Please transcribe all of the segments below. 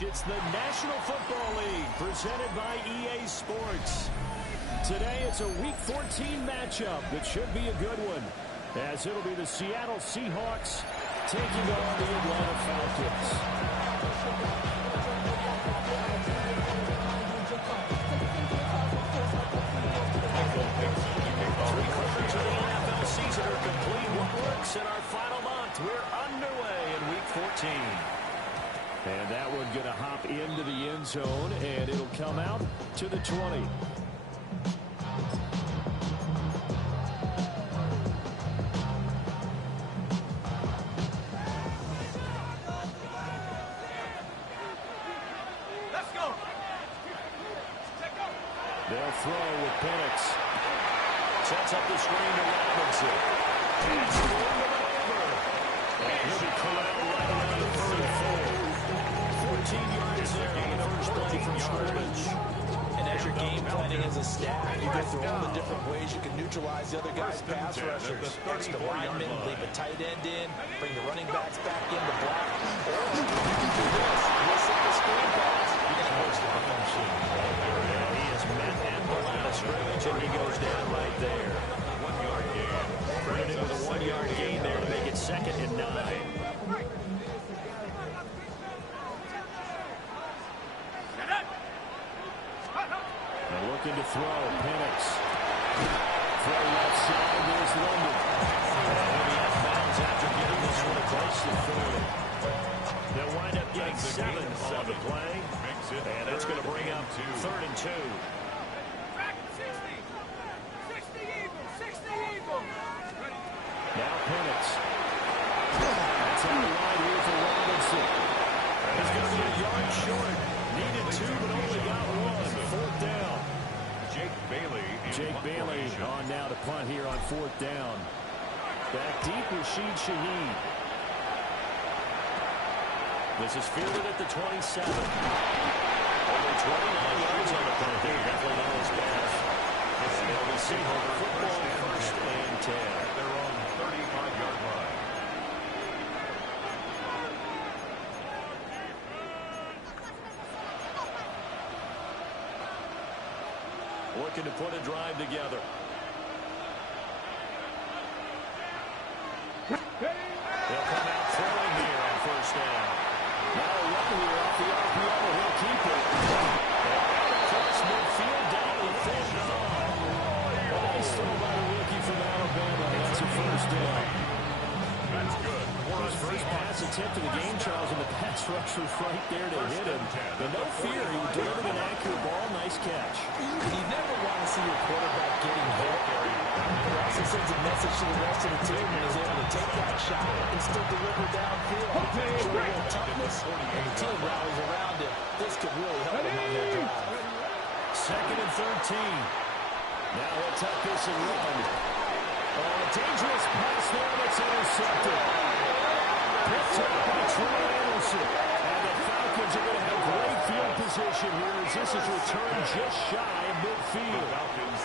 It's the National Football League presented by EA Sports. Today it's a Week 14 matchup that should be a good one, as it'll be the Seattle Seahawks taking on the Atlanta Falcons. Three-quarters of the NFL season are complete. What works in our final month? We're underway in Week 14. And that one going to hop into the end zone, and it'll come out to the 20. Let's go. They'll throw with Penix. Sets up the screen to Robinson. It's going over. And he'll be correct right around the 34. 14 yards there on the first play from scrimmage. And as you're game planning as a staff, you go through all the different ways you can neutralize the other guy's pass rushers. Extra linemen, leave a tight end in, bring the running backs back in to block. Or you can do this. You'll set the screen pass. You're going to host the home machine. He is met at the line of scrimmage, and he goes down right there. 1 yard gain. Running into the 1 yard gain there to make it 2nd and 9. Looking to throw, Penix. Throw left side, there's London. And he'll be out of bounds after getting this one across the 40. They'll wind up getting 7 on the play. And that's going to bring up 3rd and 2. 60 Eagles. Now Penix. That's on the line here for Robinson. He's going to be a yard short. Needed 2, but only got 1. 4th down. Jake Bailey on now to punt here on 4th down. Back deep, Rashid Shaheed. This is fielded at the 27. Only 29 yards on the punt there. Definitely not his best. And they'll be Seahawks football 1st and 10. They're on the 35-yard line. Looking to put a drive together. They'll come out throwing here on 1st down. Now a run here off the RPO. He'll keep it. And across midfield down to the 50. A nice throw by the rookie from Alabama. That's a 1st down. That's good. His first pass attempt of the game, Charles, and the pass rush was right there to hit him. But no fear, he delivered an accurate ball. Nice catch. You never want to see your quarterback getting hit. It also sends a message to the rest of the team when he's able to take that shot and still deliver downfield. Show a toughness, and the team rallies around him. This could really help him on their drive. 2nd and 13. Now he'll tuck this and run. Oh, dangerous pass there that's intercepted. Picked up by Troy Anderson. And the Falcons are going to have great field position here as this is returned just shy of midfield.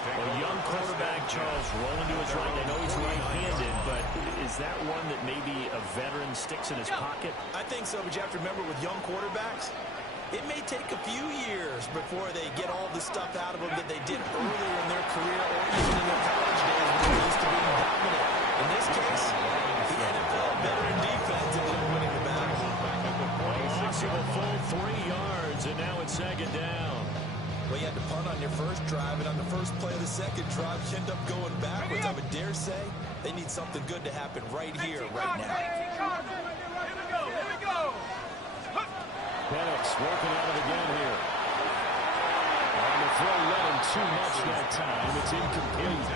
A young quarterback, Charles, rolling to his right. I know he's right-handed, but is that one that maybe a veteran sticks in his pocket? I think so, but you have to remember with young quarterbacks, it may take a few years before they get all the stuff out of them that they did earlier in their career or even in their college days when they're used to being dominant. In this case, the NFL veteran defense ended up winning the battle. A full 3 yards, and now it's 2nd down. Well, you had to punt on your first drive, and on the first play of the second drive, you end up going backwards. I would dare say they need something good to happen right here, right now. Here we go. Penix working out of the gun here. On the throw, let him too much that time. It's incomplete.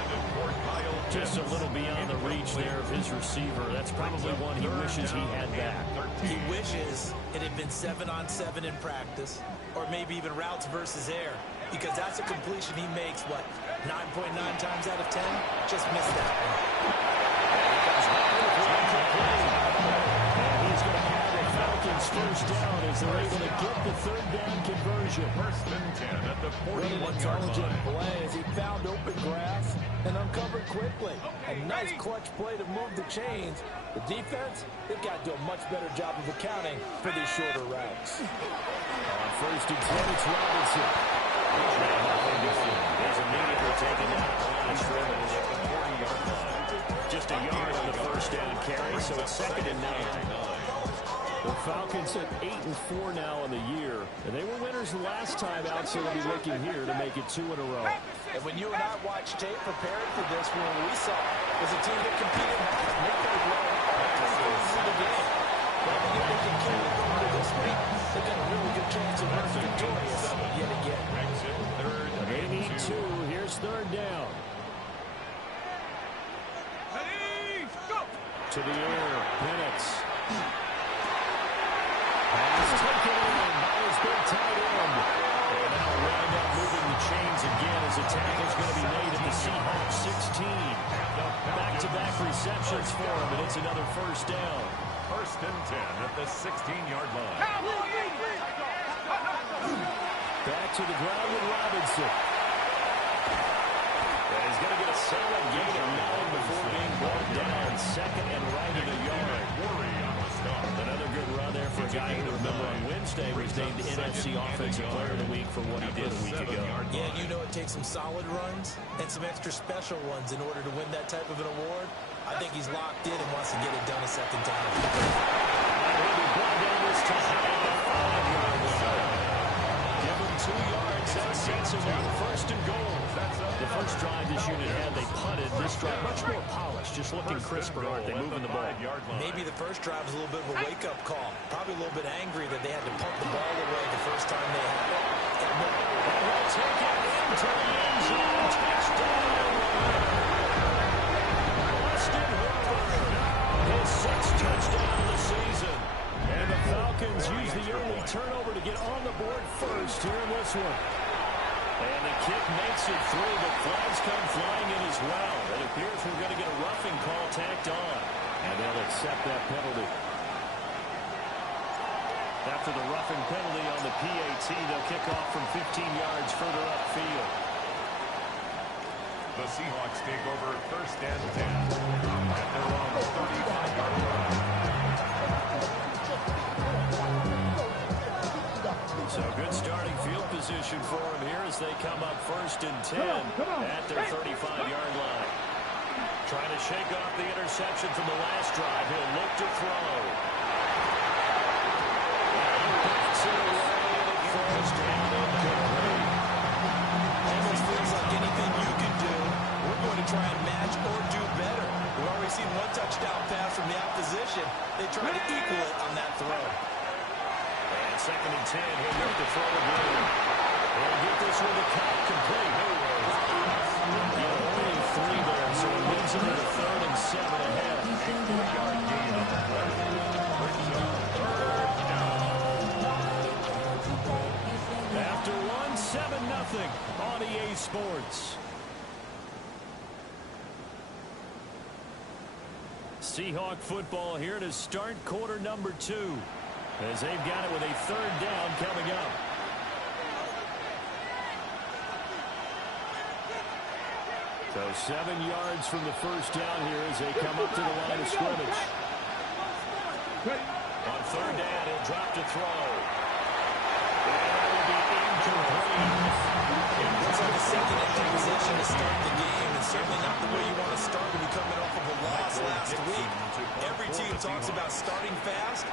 Just a little beyond the reach there of his receiver. That's probably one he wishes he had back. He wishes it had been 7-on-7 in practice, or maybe even routes versus air, because that's a completion he makes, what, 9.9 times out of 10? Just missed that one. And he's going to have the Falcons 1st down as they're able to get the 3rd down conversion. 1st and 10 at the 41-yard line. What an intelligent play as he found open grass and uncovered quickly. And nice clutch play to move the chains. The defense, they've got to do a much better job of accounting for these shorter routes. On first and 10, it's Robinson. He's immediately taken down at the line of scrimmage at the 40-yard line. Just a yard on the first down carry, so it's 2nd and 9. The Falcons at 8-4 now in the year, and they were winners the last time out, so they'll be looking here to make it 2 in a row. And when you and I watched tape preparing for this one, we saw was a team that competed hard, make those runs in the game. But I think if they can carry it over to this week, they've got a really good chance of being victorious yet again. They need 2. Here's 3rd down. To the air, Penix. Pass taken in by his big tight end. And now wind up moving the chains again as a tackle's going to be made at the Seahawks 16. Back-to-back receptions for him, and it's another first down. 1st and 10 at the 16-yard line. Back to the ground with Robinson. And he's going to get a solid gain of 9 before being brought down. 2nd and right at a yard. Another good run there for a guy who, remember, on Wednesday was named NFC Offensive Player of the Week for what he did a week ago. Yeah, you know it takes some solid runs and some extra special ones in order to win that type of an award. I think he's locked in and wants to get it done a second time. He'll be brought down this time at the 5-yard line. Give him 2 yards. That sets him up 1st and goal. The first drive this unit had, they punted. This drive, much more polished, just looking crisper, aren't they, moving the ball. Maybe the first drive was a little bit of a wake-up call. Probably a little bit angry that they had to punt the ball away the first time they had it. And they'll take it into the end zone. Touchdown! Austin Hooper, his 6th touchdown of the season. And the Falcons use the early turnover to get on the board first here in this one. And the kick makes it through, but flags come flying in as well. It appears we're going to get a roughing call tacked on. And they'll accept that penalty. After the roughing penalty on the PAT, they'll kick off from 15 yards further upfield. The Seahawks take over 1st and 10 at their own 35-yard line. So good starting field position for them here as they come up 1st and 10 at their 35-yard line. Trying to shake off the interception from the last drive. He'll look to throw. And backs it away and it falls down incomplete. Almost feels like anything you can do, we're going to try and match or do better. We've already seen 1 touchdown pass from the opposition. They try to equal it on that throw. And 2nd and 10, he'll look to throw again. He'll get this one to count complete. Only 3 there, so it leaves him with a 3rd and 7 ahead. After 1, 7-0 on EA Sports. Seahawk football here to start quarter number 2. As they've got it with a 3rd down coming up. So 7 yards from the first down here as they come up to the line of scrimmage. On 3rd down, he'll drop to throw. And that will be incomplete. It looks like a second possession to start the game, and certainly not the way you want to start when you're coming off of a loss last week. Every team talks about starting fast.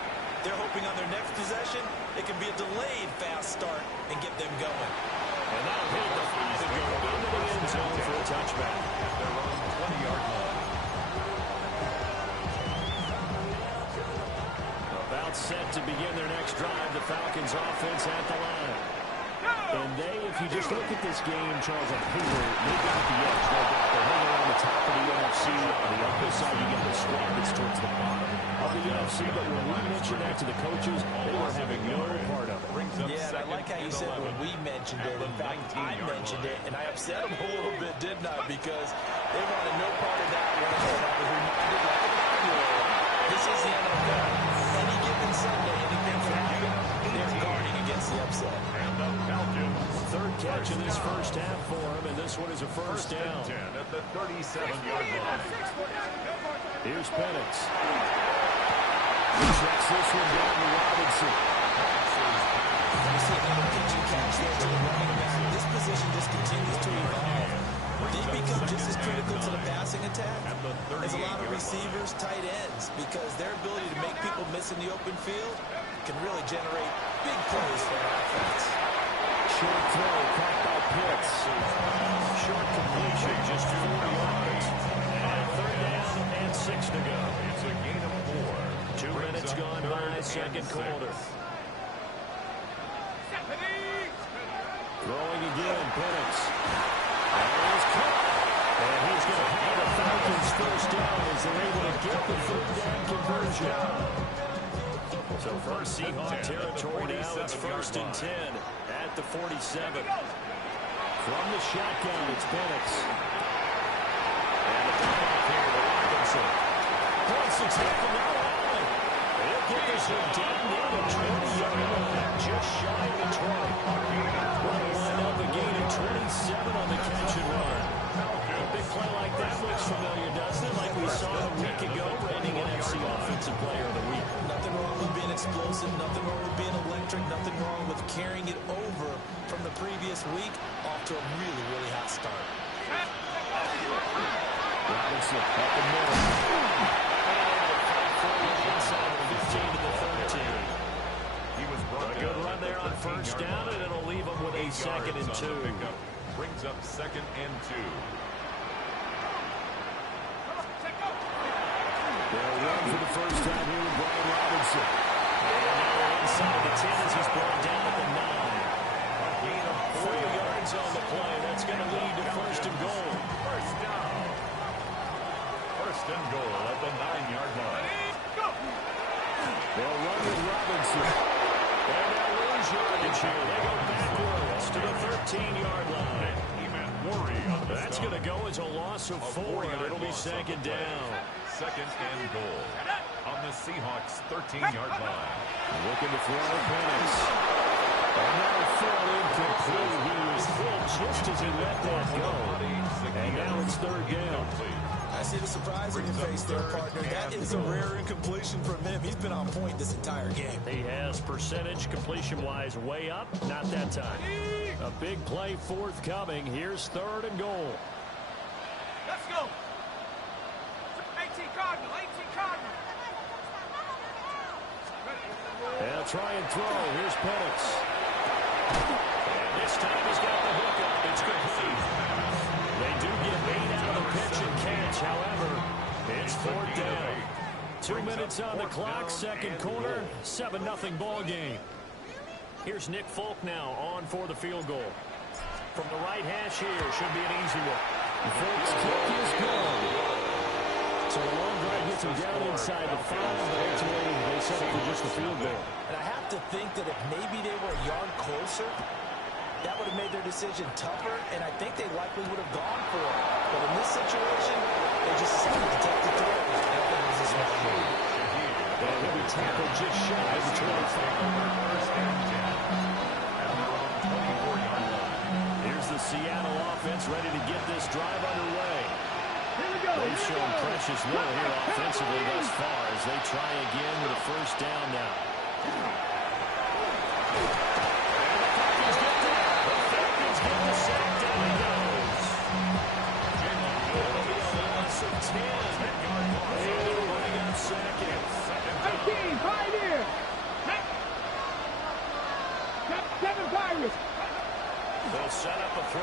They're hoping on their next possession, it can be a delayed fast start and get them going. And that'll hit the 5 and go into the end zone for a touchback. At their own 20-yard line. About set to begin their next drive, the Falcons offense at the line. And they, if you just look at this game, Charles, on paper, they got the edge. No doubt. They're hanging around the top of the NFC. On the other side, you got the squad that's towards the bottom of the NFC. But when we mentioned that to the coaches, they were having no part of it. Yeah, and I like how you said when we mentioned it. In fact, I mentioned it, and I upset them a little bit, didn't I? Because they wanted no part of that one. And I was reminded, like a 9-year-old, this is the NFL. Any given Sunday, anything can happen. They're guarding against force the upset. And the Falcons. Third catch in this first half for him, and this one is a first down. 10 at the 37-yard line. Here's Penix. He checks this one down to Robinson. You see another pitch and catch there to the running back. This position just continues to evolve. They become just as critical to the passing attack as a lot of receivers, tight ends, because their ability to make people miss in the open field can really generate big plays for an offense. Short throw, caught by Pitts. Short completion, just 4 yards. And third down and 6 to go. It's a gain of 4. 2 minutes gone by, second quarter. Throwing again, Penix. And he's caught. And he's going to have the Falcons first down as they're able to get the third down conversion. So first Seahawk territory now, it's first and 10 at the 47. From the shotgun, it's Penix. And the pickoff here to Robinson. Points the tackle now. He'll get this one down near the 20-yard line, just shy of the 20. Will line up a gain of 27 on the catch and run. A big play like that looks familiar, doesn't it? Like we saw a week ago, reigning NFC Offensive Player of the Week. Nothing wrong with being explosive, nothing wrong with being electric, nothing wrong with carrying it over from the previous week off to a really, really hot start. Robinson up the middle. Inside the 15 to the 13. He was A good run there on first down, and it'll leave him with a second and 2. Brings up second and 2. They'll run for the first time here with Brian Robinson. And now inside the 10 as he's brought down at the 9. Gain of 4 yards on the play. That's going to lead to first and goal. First down. First and goal at the 9-yard line. They'll run with Robinson. And they'll lose yardage here. They go backwards to the 13-yard line. That's going to go as a loss of 4, and it'll be second down. Second and goal on the Seahawks' 13-yard line. Looking to throw Penix. Another throw incomplete. He was hit just as he let that go. And now it's third down. I see the surprise in your face there, partner. That is a rare incompletion from him. He's been on point this entire game. He has percentage completion-wise way up. Not that time. A big play forthcoming. Here's third and goal. Let's go. 18 Cardinal, 18 Cardinal. They'll try and throw. Here's Penix. And this time he's got the hook up. It's complete. They do get 8 out of the pitch and catch. However, it's fourth down. 2 minutes on the clock. Second quarter. 7-0 ball game. Here's Nick Folk now on for the field goal. From the right hash here. Should be an easy one. Folk's kick is good. So the long drive gets him down inside the 5, but ultimately they settle for just the field goal. And I have to think that if maybe they were a yard closer, that would have made their decision tougher, and I think they likely would have gone for it. But in this situation, they just decided to take the throw. I think it was a smart move. And he'll be tackled just shy of the 25. Here's the Seattle offense ready to get this drive underway. They've shown precious little here offensively thus far as they try again with a first down now. The Falcons get the sack. Down he goes. It'll be a loss of 10. And they'll bring up second. 18, Pioneer. 7 Pirates. They'll set up a throw.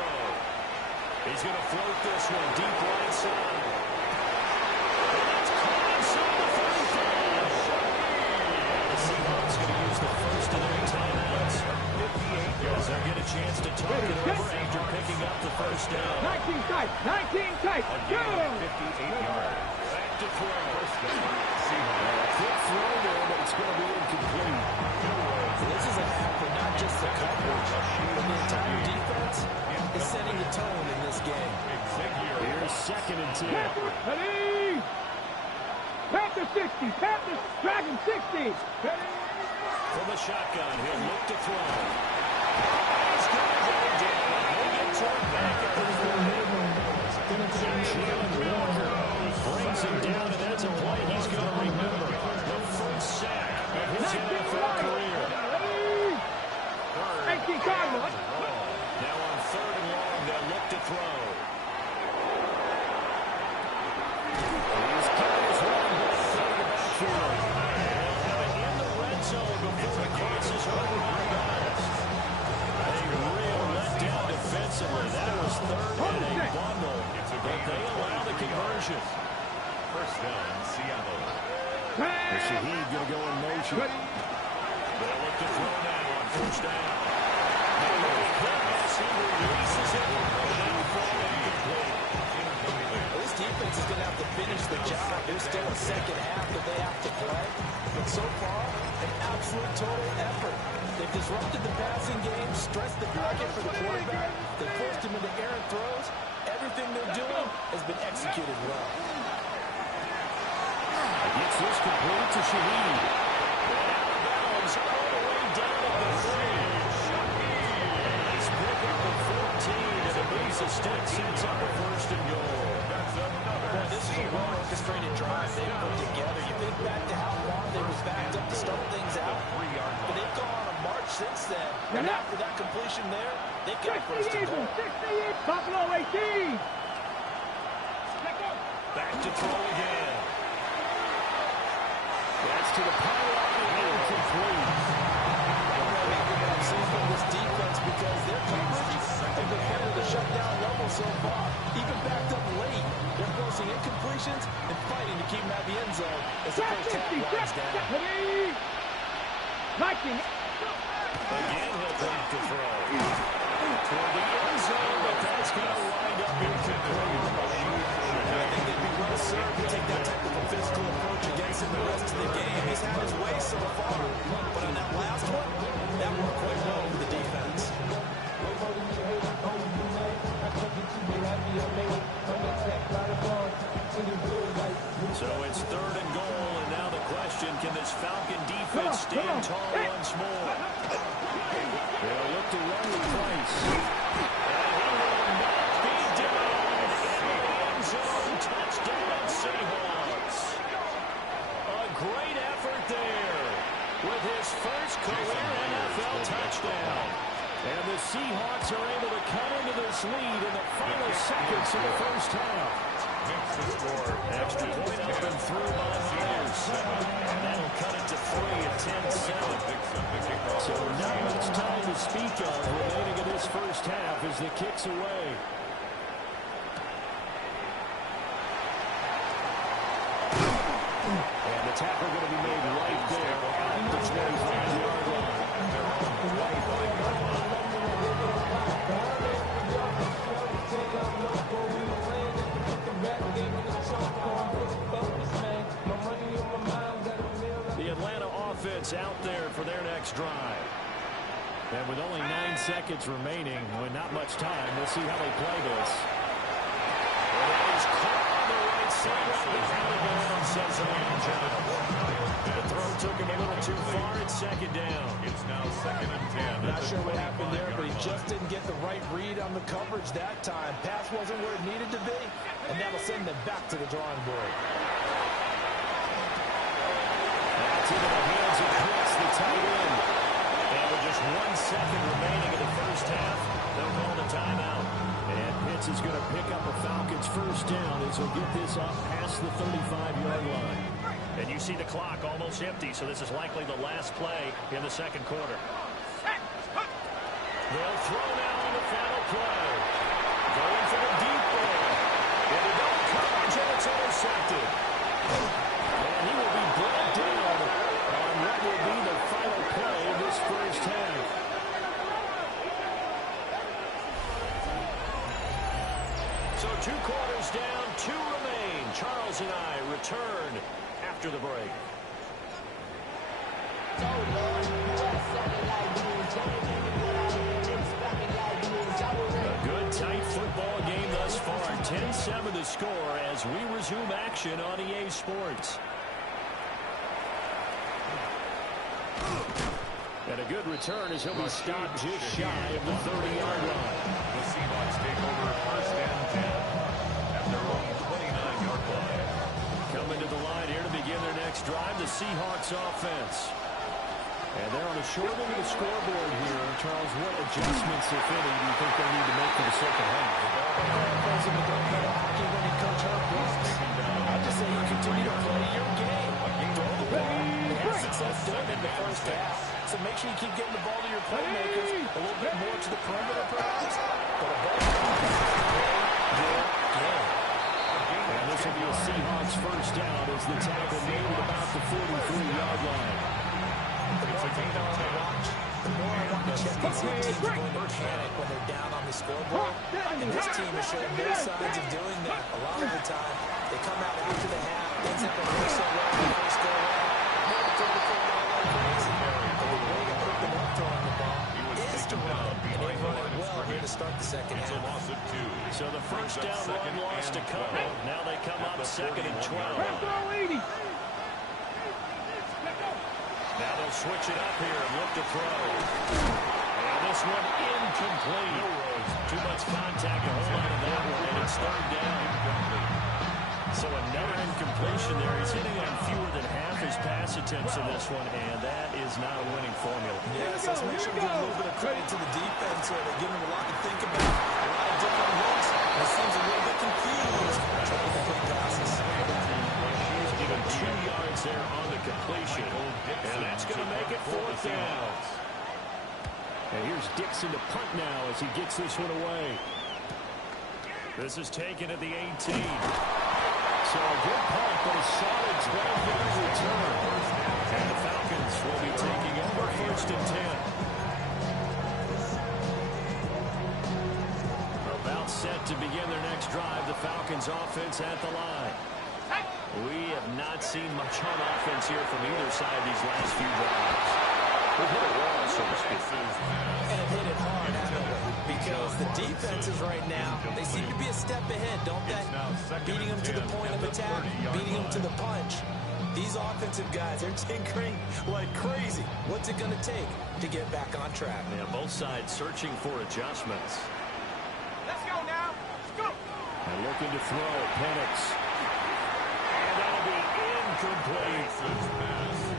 He's going to float this one deep right side. And that's caught inside the 35. And the Seahawks going to use the first of their timeouts. As they'll get a chance to talk it over after picking up the first down. 19 tight. 19 tight. Go. 58 yards. Back to throw. Quick throw there, but it's going to be incomplete. This is a half where not just the coverage, but the entire defense is setting the tone in this game. Here's second and 10. Ready? Panther 60. Panther Dragon 60. Ready? From the shotgun, he'll look to throw. He's going to go down. He'll get turned back at the 40. Jalen Walker brings him down, and that's a play he's going to remember. The first sack of his NFL career. 18 Cardinals. Now on 3rd and long, they'll look to throw. He's got his running back out of the backfield. They'll have it in the red zone before it crosses over on bounds. A real letdown defensively. That was 3rd and a bundle, but they allow the conversion. First down, Seattle. Shaheed going to go in motion. They'll look to throw now on 1st down. This defense is going to have to finish the job. There's still a second half that they have to play. But so far, an absolute total effort. They've disrupted the passing game, stressed the pocket for the quarterback. They forced him into errant throws. Everything they're doing has been executed well. Gets this complete to Shaheed. And out of bounds all the way down at the 3. He's picked up the 14, and it moves the sticks and it's up a 1st and goal. Boy, this is a well-orchestrated drive they've put together. You think back to how long they were backed up to start things out. But they've gone on a march since then. And after that completion there, they've got 1st and goal. 68, Buffalo 18. Back to throw again. That's to the pylon and incomplete. I've seen from this defense because their coverage has been at a shutdown level so far. Even backed up late, they're forcing incompletions and fighting to keep them out of the end zone as the first half winds down. Again, he'll back to throw. Toward the end zone, but that's going to wind up incomplete. I think they'd be well served to take that type of a physical approach against him the rest of the game. He's had his way so far, but in that last one, that worked quite well for the defense. So it's 3rd and goal, and now the question, can this Falcon defense stand tall once more? They'll look to run with Price. And he will not be down in the end zone. Touchdown, Seahawks. A great effort there with his first career NFL touchdown. And the Seahawks are able to cut into this lead in the final seconds of the first half. Extra point up and through by Myers. And that'll cut it to 3 at 10-7. So not much time to speak of remaining in this first half as the kick's away. And the tackle going to be made right there at the 25-yard line. The Atlanta offense out there for their next drive. And with only 9 seconds remaining, with not much time, we'll see how they play this. And that is caught on the right side of the Falcons, says the throw took him a little too far. It's 2nd down. It's now 2nd and 10. Not sure what happened there, but he just didn't get the right read on the coverage that time. Pass wasn't where it needed to be, and that'll send them back to the drawing board. That's into the hands of Chris, the tight end. And with just 1 second remaining in the first half, they'll call the timeout. And Pitts is going to pick up a Falcons first down as he'll get this up past the 35-yard line. And you see the clock almost empty, so this is likely the last play in the 2nd quarter. They'll throw now on the final play. Going for the deep ball. And the double coverage, and it's intercepted. And he will be brought down on what will be the final play of this first half. So 2 quarters down, 2 remain. Charles and I return after the break. A good, tight football game thus far. 10-7 the score as we resume action on EA Sports. And a good return as he'll be stopped just shy of the 30-yard line. The Seahawks take over first and 10 at their own 29-yard line. Coming to the line here to begin their next drive, the Seahawks offense. And they're on a short end of the scoreboard here. Charles, what adjustments, if any, do you think they need to make for the second half? Plays in the go better hockey when he coach Herb Brooks. I just say you continue to play your game. Throw the ball. They had success doing it in the first half. So make sure you keep getting the ball to your playmakers. A little bit more to the perimeter, perhaps. But above all, play your game. And this will be a Seahawks first down as the tackle made at about the 43-yard line. The more I want to check these teams are going to panic when they're down on the scoreboard. And this team has shown no signs of doing that. A lot of the time, they come out after the half, things happen really so well, the first go well. They're throw the football like crazy. But the way to put them up throwing the ball is to run it. And they run it well here to start the second half. So the first down run lost to Cole. Now they come up second and 12. Now they'll switch it up here and look to throw. And this one incomplete. Too much contact to hold on to that one, and it's third down. So another incompletion there. He's hitting on fewer than half his pass attempts in this one, and that is not a winning formula. Yes, let's make sure we give a little bit of credit to the defense here. They give him a lot to think about. A lot of different looks. He seems a little bit confused. Trying to complete passes. He's given 2 yards there on the completion. And that's going to make it fourth down. And here's Dixon to punt now as he gets this one away. This is taken at the 18. So a good punt, but a solid 12-yard return. And the Falcons will be taking over first and 10. About set to begin their next drive. The Falcons offense at the line. We have not seen much on offense here from either side these last few drives. We've hit a wall, so to speak. And have hit it hard, haven't we? Because the defenses right now, they seem to be a step ahead, don't they? Beating them to the point of attack, beating them to the punch. These offensive guys, they're tinkering like crazy. What's it going to take to get back on track? Yeah, both sides searching for adjustments. Let's go now. Let's go. And looking to throw, Penix. And that'll be incomplete.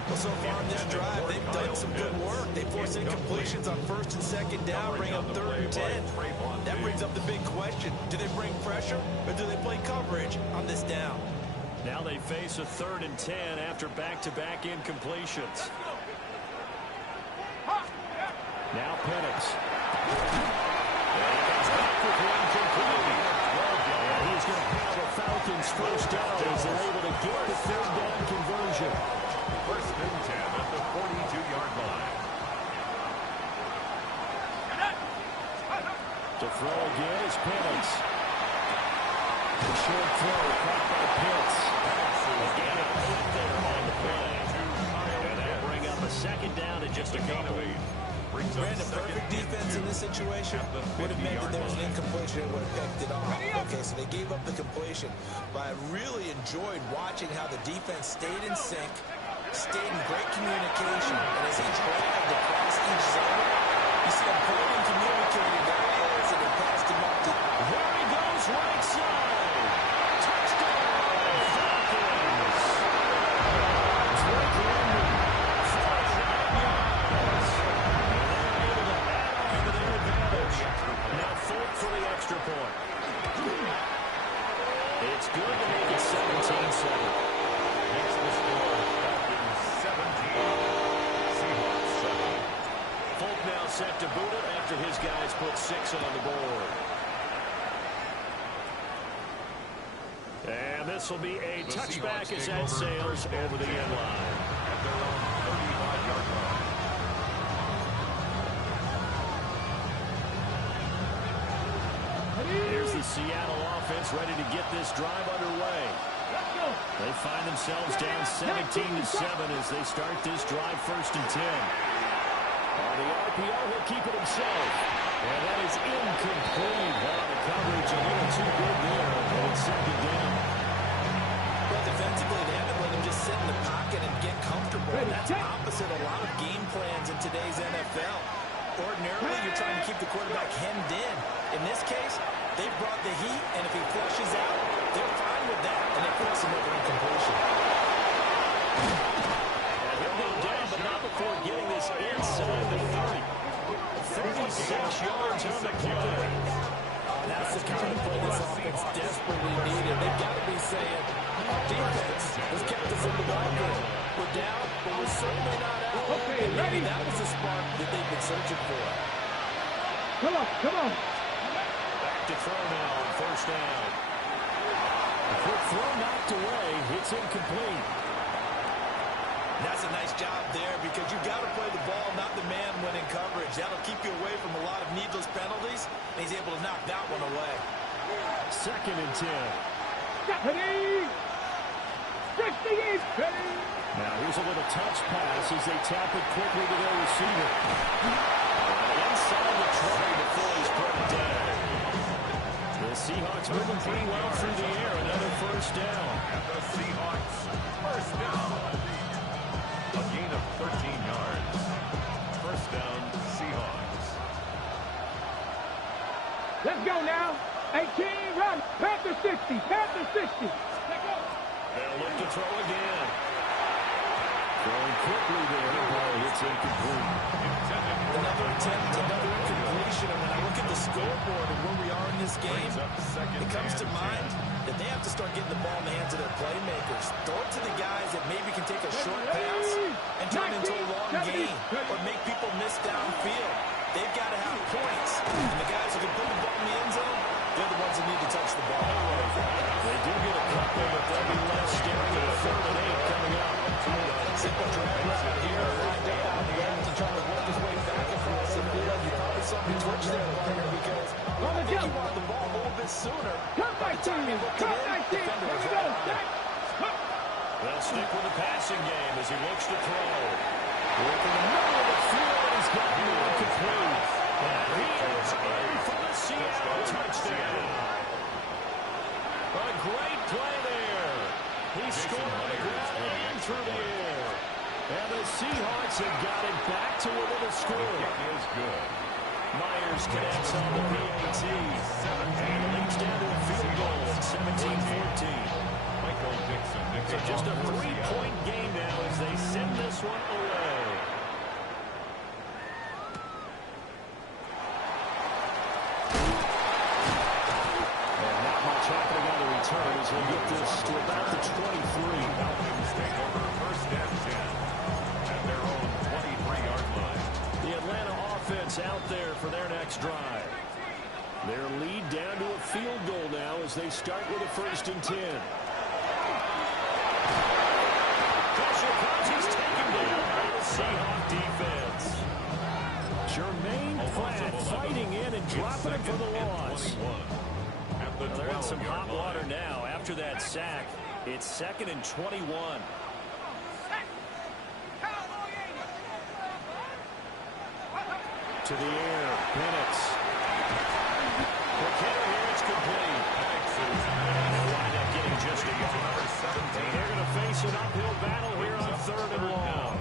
Well, so far in this drive, they've done some good work. They force incompletions on first and second down, bring up third and 10. That brings up the big question. Do they bring pressure or do they play coverage on this down? Now they face a third and 10 after back-to-back incompletions. Now Penix. And he comes back with one complete. And he's going to have the Falcons first down as they're able to get the third down conversion. First and 10 at the 42-yard line. To throw again is Penix. The short throw caught by Pitts. Again, a hit there on the play. And they'll bring up a second down in just a couple. Brandon, perfect defense in this situation would have meant that there was an incompletion and would have picked it off. Okay, so they gave up the completion. But I really enjoyed watching how the defense stayed in sync, stayed in great communication, and as he dragged across each zone, you see him pointing, communicating, there he is, and he passed him up to... There he goes, right side. Touchdown, Falcons. Drake London, 49 yards. And they're able to add on to their advantage. Now Fulk for the extra point. It's good to make it 17-7. Makes the score Falcons 17, Seahawks 7. Fulk now set to boot it after his guys put 6 on the board. And this will be a touchback as that sails over the end line. At their own 35-yard line. Here's the Seattle offense ready to get this drive underway. They find themselves down 17-7 as they start this drive first and 10. On the RPO, he'll keep it himself. And that is incomplete. Well, the coverage a little too good there, and it's second down. Well, defensively, they haven't let him just sit in the pocket and get comfortable. That's opposite a lot of game plans in today's NFL. Ordinarily, you're trying to keep the quarterback hemmed in. In this case, they brought the heat, and if he flushes out, they're fine with that, and they force another incompletion. And he'll go down, but not before getting this inside the 30. 36 yards on the play. That's the kind of play this offense desperately needed. They've got to be saying, our defense has kept us in the ball game. We're down, but we're certainly not out. Okay, and ready? maybe that was the spark that they've been searching for. Come on, come on. Back to throw now on first down. A quick throw knocked away. It's incomplete. That's a nice job there because you've got to play the ball, not the man when in coverage. That'll keep you away from a lot of needless penalties, and he's able to knock that one away. 2nd and 10. Ready? 68, ready? Now here's a little touch pass as they tap it quickly to their receiver. Inside the try before he's put down. The Seahawks moving pretty well through the air. Another first down. And the Seahawks first down. A gain of 13 yards. First down, Seahawks. Let's go now. 18, run. Panther 60, Panther 60. They'll look to throw again. Throwing quickly there. The ball hits incomplete. Another attempt, another incompletion. And when I look at the scoreboard and where we are in this game, it comes to mind that they have to start getting the ball in the hands of their playmakers. Throw it to the guys that maybe can take a short pass and turn it into a long gain or make people miss downfield. They've got to have points. And the guys who can put the ball in the end zone, they're the ones that need to touch the ball. They do get a couple, but they'll be left staring at 3rd and 8 coming up. Simple drag right here, right down. The end to try to work his way back across the field. You probably saw me twitch there, partner, because I think he wanted the ball a little bit sooner. Come back, team. Come back, team. Here we go. They'll stick with the passing game as he looks to throw. Working the middle of the field, and he's got it incomplete. And he is in for the Seattle touchdown. A great play there. He scored on the ground and through the air. And the Seahawks have got it back to within a score. Is good. Myers connects on the PAT. And leads down to a field goal at 17-14. Michael Dixon. So just a 3-point game now as they send this one away. And not much happening on the return as they get this to about the 23. Falcons take over first and 10 at their own 23-yard line. The Atlanta offense out there for their next drive. Their lead down to a field goal now as they start with a 1st and 10. Pressure comes, he's taken down by the Seahawk defense. Jermaine Pratt fighting in and dropping him for the loss. Well, they're in some hot water now after that sack. It's 2nd and 21. To the air, Penix. Quick hitter here, it's complete. They'll wind up getting just a yard. And they're going to face an uphill battle here on 3rd and long.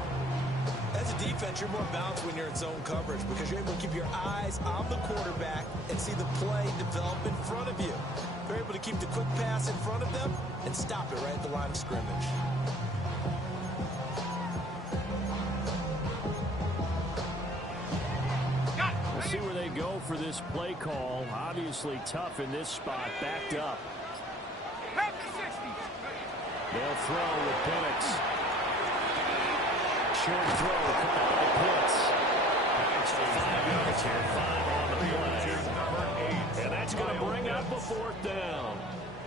As a defense, you're more balanced when you're in zone coverage because you're able to keep your eyes on the quarterback and see the play develop in front of you. They're able to keep the quick pass in front of them and stop it right at the line of scrimmage. We'll see where they go for this play call. Obviously tough in this spot, backed up. They'll throw with Penix. Short throw caught by Pitts. It's 5 yards here, 5 on the play. And that's going to bring up a 4th down.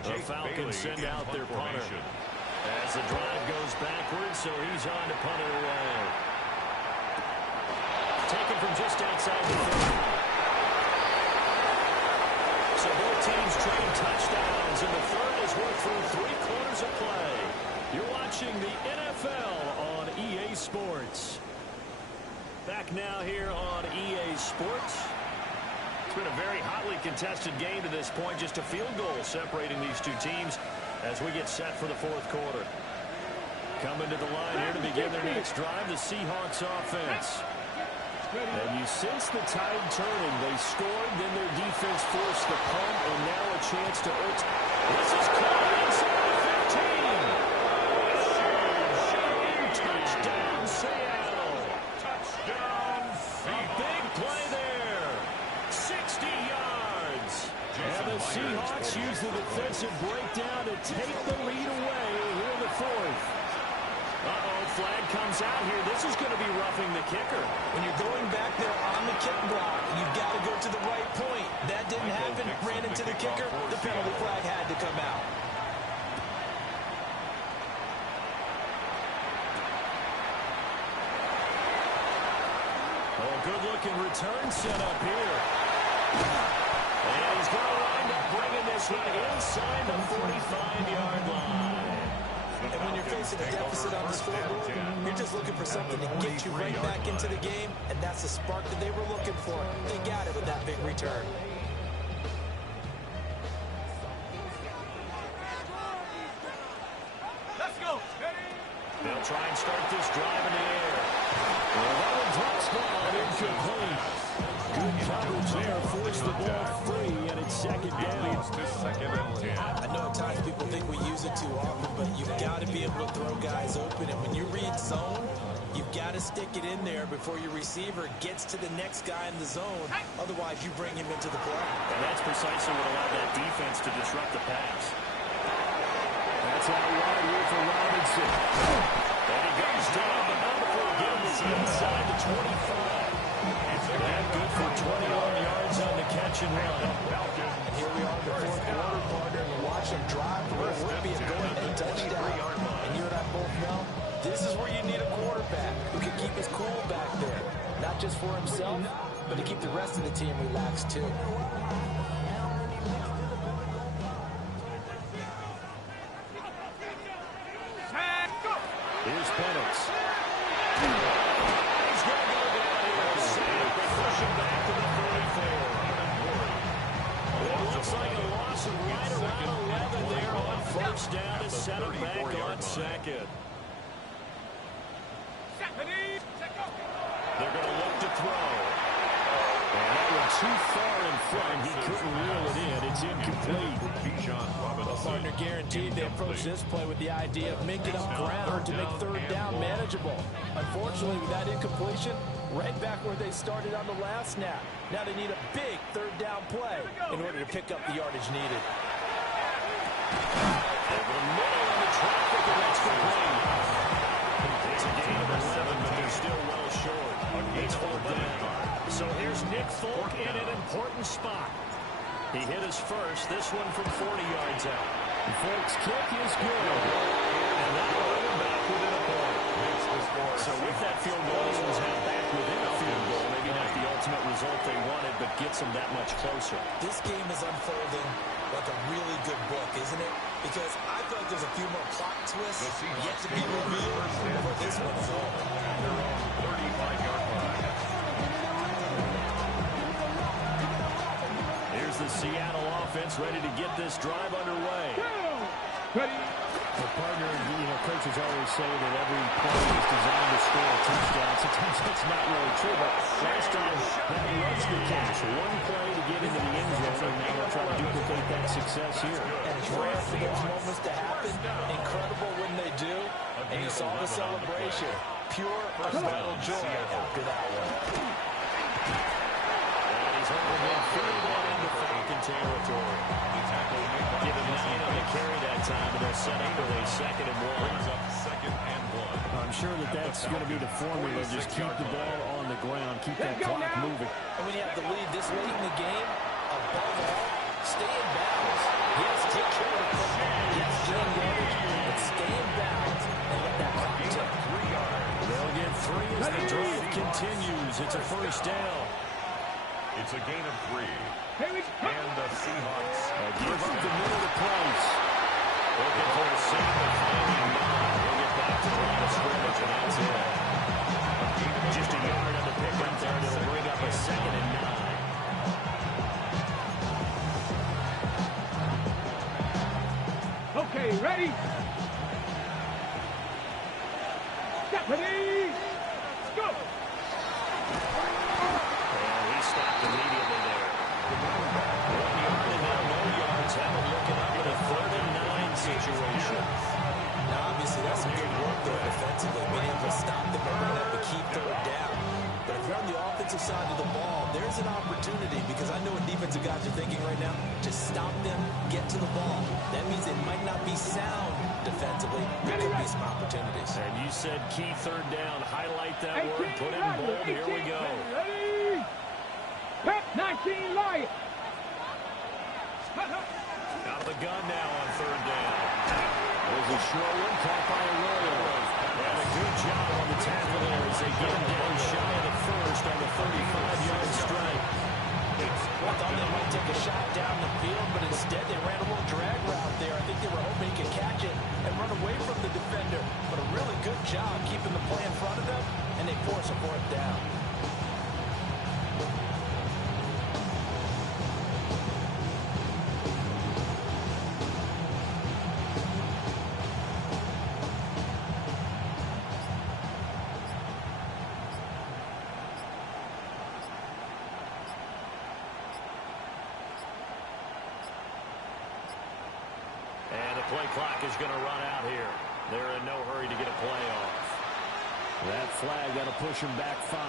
The Falcons send out their punter. As the drive goes backwards, so he's on to punt it away. Taken from just outside the 30. So both teams trade touchdowns, and the third is worked through 3 quarters of play. You're watching the NFL on EA Sports. Back now here on EA Sports. It's been a very hotly contested game to this point. Just a field goal separating these two teams as we get set for the 4th quarter. Coming to the line here to begin their next drive, the Seahawks offense. And you sense the tide turning. They scored, then their defense forced the punt, and now a chance to earn. This is caught inside the 15. Touchdown, Seattle. Touchdown, A big play there. 60 yards. And the Seahawks use the defensive breakdown to take the lead away here in the fourth. Flag comes out here. This is going to be roughing the kicker. When you're going back there on the kick block, you've got to go to the right point. That didn't happen. Ran into the kicker. The penalty flag had to come out. Oh, good-looking return set up here. And he's going to wind up bringing this one inside the 45-yard line. And when you're facing a deficit on the scoreboard, you're just looking for something to get you right back into the game, and that's the spark that they were looking for. They got it with that big return. Let's go. They'll try and start this drive in the air. Well, that one's touchdown, incomplete. Good coverage there, forced the ball free, and it's second down. Second and 10. I know at times people think we use it too often, but you've got to be able to throw guys open. And when you read zone, you've got to stick it in there before your receiver gets to the next guy in the zone. Otherwise, you bring him into the play. And that's precisely what allowed that defense to disrupt the pass. That's out wide here for Robinson. And he goes down, but not before getting this inside the 25. That good for 21 yards on the catch and run. And here we are in the fourth quarter, partner, and you watch them drive for what would be a go-ahead touchdown. And you and I both know this is where you need a quarterback who can keep his cool back there. Not just for himself, but to keep the rest of the team relaxed too. Here's Penix. He's going to go down here. They push him back to the 34. It looks like a loss of right around 11 there on first down to set him back on second. They're going to look to throw. And that one too far in front. He couldn't reel it in. It's incomplete. Partner guaranteed they approach this play with the idea of making up ground to make third down manageable. Unfortunately, with that incompletion, right back where they started on the last snap. Now they need a big third down play in order to pick up the yardage needed. Over the middle of the traffic, and that's complete. It's a gain of 11, but they're still well short. It's fourth down. So here's Nick Folk in an important spot. He hit his first, this one from 40 yards out. Folk's kick is good. And that one back within a point. So with that field goal, he was now back within a field goal. Maybe not the ultimate result they wanted, but gets them that much closer. This game is unfolding like a really good book, isn't it? Because I feel like there's a few more plot twists yet to be revealed before this one is over. Their own 35-yard line. Here's the Seattle offense ready to get this drive underway. The partner, coaches always say that every play is designed to score a touchdown. Sometimes that's not really true, but last time that was the case. One play to get into the end zone, and now they'll try to duplicate that success here. And it's rare for those moments to happen. Incredible when they do. And you saw the celebration. Pure, unbridled joy after that one. And he's over midfield and into Falcon territory. Give him 9 on the carry that time, and they'll set up with a 2nd and 1. I'm sure that's going to be the formula. Just keep the ball on the ground, keep that clock moving. And when you have the lead this late in the game, above all, stay in bounds. Yes, take care of the football. Yes, gain yardage, but stay in bounds and let that clock tick. They'll get 3 as the drive continues. It's a first down. It's a gain of 3. And the Seahawks Give up the middle of the place. Looking for a single finding 9. He'll get back to the line of scrimmage, and that's it. Just a yard on the pickup there. It'll bring up a 2nd and 9. Okay, ready? Ready? Go! And he stopped immediately there. 1 yard and now no yards. Have him looking up in a 3rd and 9 situation. Now, obviously, that's some good work there defensively, being able to stop them and run up a key 3rd down. But if you're on the offensive side of the ball, there's an opportunity, because I know what defensive guys are thinking right now. Just stop them, get to the ball. That means it might not be sound defensively. There could be some opportunities. And you said key 3rd down. Highlight that word. Put it in bold. Here we go. Ready? Pep 19 Lions. Out of the gun now on 3rd down. There's a short one caught by Arroyo. And a good job on the tackle there as they get him down shy of the first on the 35-yard strike. I thought they might take a shot down the field, but instead they ran a little drag route there. I think they were hoping he could catch it and run away from the defender. But a really good job keeping the play in front of them, and they force a 4th down. And the play clock is going to run out here. They're in no hurry to get a play off. That flag got to push him back 5.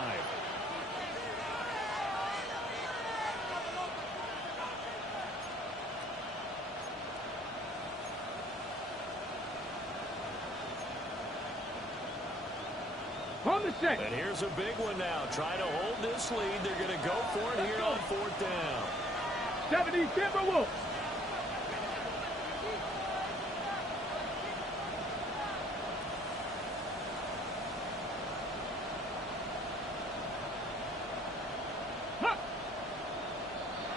On the set. And here's a big one now. Trying to hold this lead. They're going to go for it here on 4th down. 70 Timberwolves.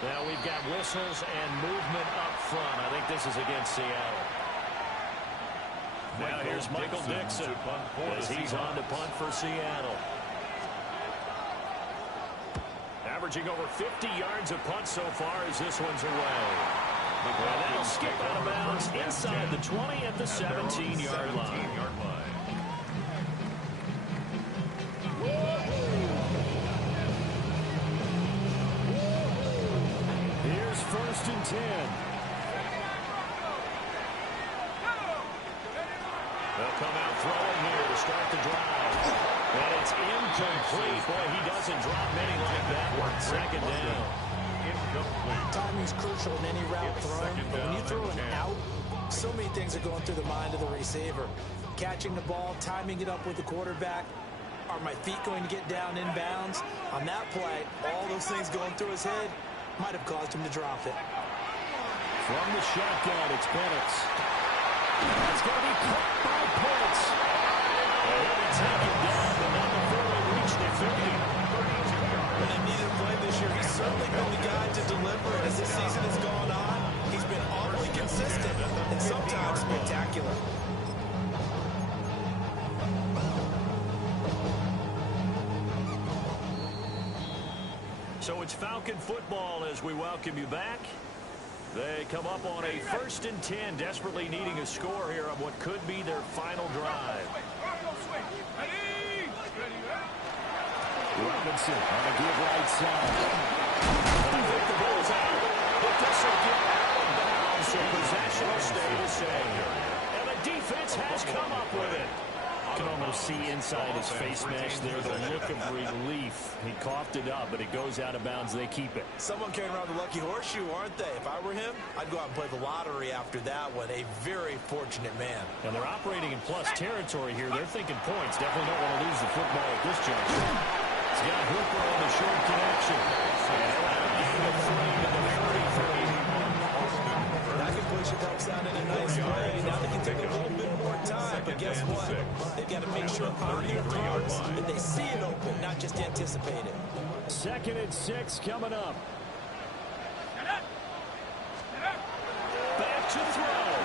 Now we've got whistles and movement up front. I think this is against Seattle. Now here's Michael Dixon as he's on to punt for Seattle. Averaging over 50 yards a punt so far as this one's away. And that'll skip out of bounds inside the 20 at the 17-yard line. Here's 1st and 10. They'll come out throwing here to start the drive. And it's incomplete. Boy, he doesn't drop many like that one. 2nd down. Incomplete. Timing's crucial in any route thrown, but when you throw an out, so many things are going through the mind of the receiver. Catching the ball, timing it up with the quarterback. Are my feet going to get down in bounds? On that play, all those things going through his head might have caused him to drop it. From the shotgun, it's Penix. It's going to be caught by Pitts. And he'll be taken down, but not before they reach the 50. When they needed a play this year, he's certainly been the guy to deliver. And as this season has gone on, he's been awfully consistent and sometimes spectacular. So it's Falcon football as we welcome you back. They come up on a 1st and 10, desperately needing a score here on what could be their final drive. Robinson on a good right side. I think the ball's out, but this will get out of bounds, so possession will stay the same. And the defense has come up with it. You can almost see inside his face mask there the look of relief. He coughed it up, but it goes out of bounds. They keep it. Someone carrying around the lucky horseshoe, aren't they? If I were him, I'd go out and play the lottery after that one. A very fortunate man. And they're operating in plus territory here. They're thinking points. Definitely don't want to lose the football at this juncture. He's got Hooper on the short connection. And the 3 to the 33. That completion helps out in a nice way. Now they can take a little bit more time, but guess what? They've got to make sure on their throws that they see it open, not just anticipate it. 2nd and 6 coming up. Back to throw.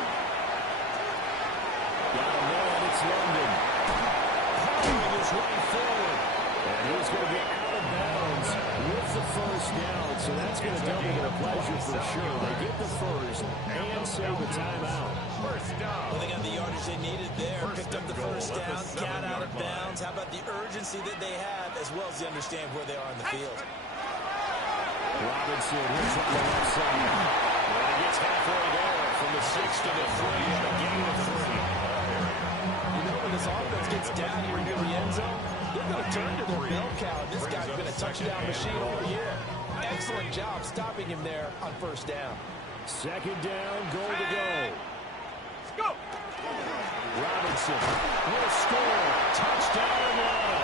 Got him there, it's London. Hurrying his way forward. And he's going to get out of bounds with the 1st down. So that's going to double their pleasure for sure. They get the 1st and save the timeout. First down. Well, they got the yardage they needed there. Picked up the first down, got out of bounds. How about the urgency that they have, as well as they understand where they are in the field? Robinson hits on the left side. And he gets halfway there from the 6 to the 3 and a gain of 3. You know, when this offense gets down here near the end zone, they're going to turn to their bell cow. This guy's been a touchdown machine all year. Excellent job stopping him there on first down. Second down, goal to go. Let's go. Robinson will score. Touchdown Atlanta.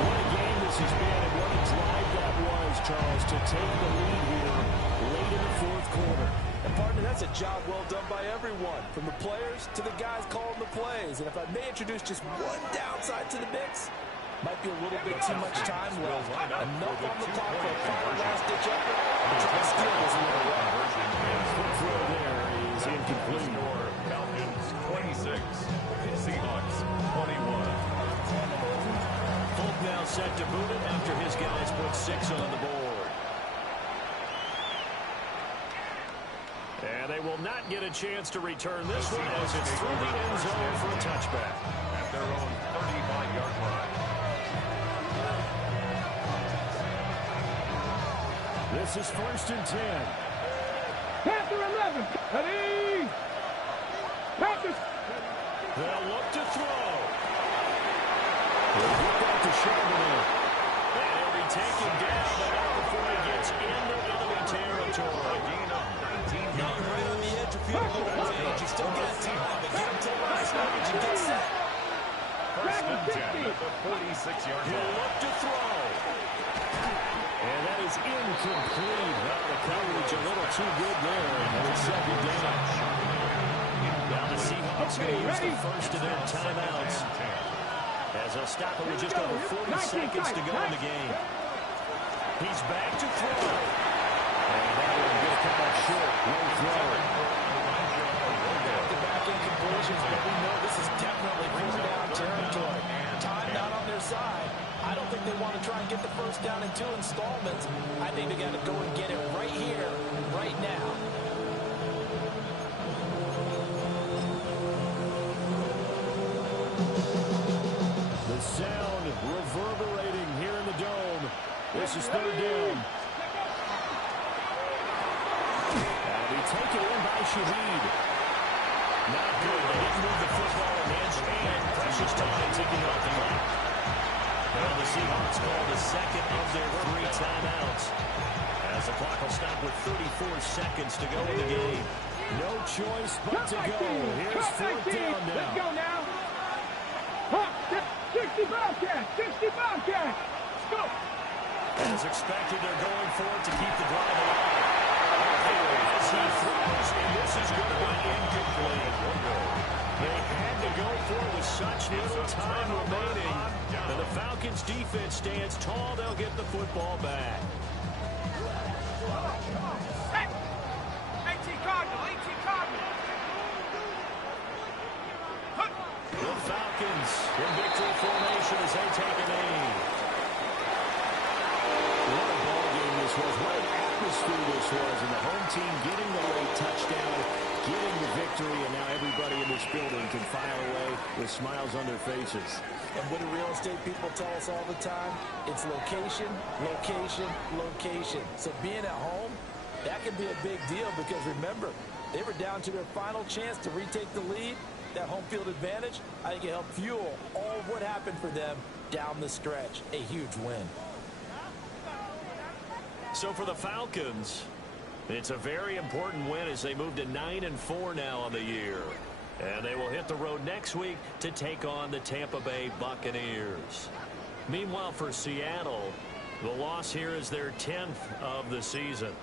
What a game this has been, and what a drive that was, Charles, to take the lead here late in the fourth quarter. And partner, that's a job well done by everyone, from the players to the guys calling the plays. And if I may introduce just one downside to the mix, might be a little bit too much time left. Enough on the clock for a final last-ditch effort. Try to steal this a little while. Quick throw there is incomplete. Falcons 26, Seahawks 21. Folk now set to boot it after his guys put 6 on the board. And they will not get a chance to return this one as it's through the end zone for a touchback. At their own 35-yard line. This is 1st and 10. Panther 11. Ready. Panthers. They'll look to throw. They'll get that to Charbonnet. And he'll be taken down, but not before he gets into enemy territory. A gain of 19 You're yards. right on the edge of field goal range. You still got time, but get him to the line and you get set. First and 10 at the 46-yard He'll line. look to throw. And that is incomplete. Well, the coverage a little too good there. And it's second down. Now the Seahawks going to use the first of their timeouts as they'll stop it with just over 40 seconds to go in the game. He's back to throw. And that one will come up short. No throw. Back-to-back incompletions, but we know this is definitely fourth down territory. Time not on their side. I don't think they want to try and get the first down in 2 installments. I think they got to go and get it right here, right now. The sound reverberating here in the dome. This is 3rd down. That'll be taken in by Shaheed. Not good. They didn't move the football and precious time ticking off the clock. Now the Seahawks call the second of their 3 timeouts, as the clock will stop with 34 seconds to go in the game. No choice but to go. Here's 4th down now. Let's go now. 60 Bobcats. 60 Bobcats. Let's go. As expected, they're going for it to keep the drive alive. As he throws, and this is going to be incomplete. They had to go for it with such little time remaining. And the Falcons defense stands tall. They'll get the football back. Hey. 18 Cardinal. 18 Cardinal. The Falcons in victory formation as they take a knee. What a ball game this was. What an atmosphere this was. And the home team getting the late touchdown, getting the victory, and now everybody in this building can file away with smiles on their faces. And what do real estate people tell us all the time? It's location, location, location. So being at home, that can be a big deal because remember, they were down to their final chance to retake the lead. That home field advantage, I think it helped fuel all of what happened for them down the stretch. A huge win. So for the Falcons, it's a very important win as they move to 9-4 now on the year. And they will hit the road next week to take on the Tampa Bay Buccaneers. Meanwhile, for Seattle, the loss here is their 10th of the season.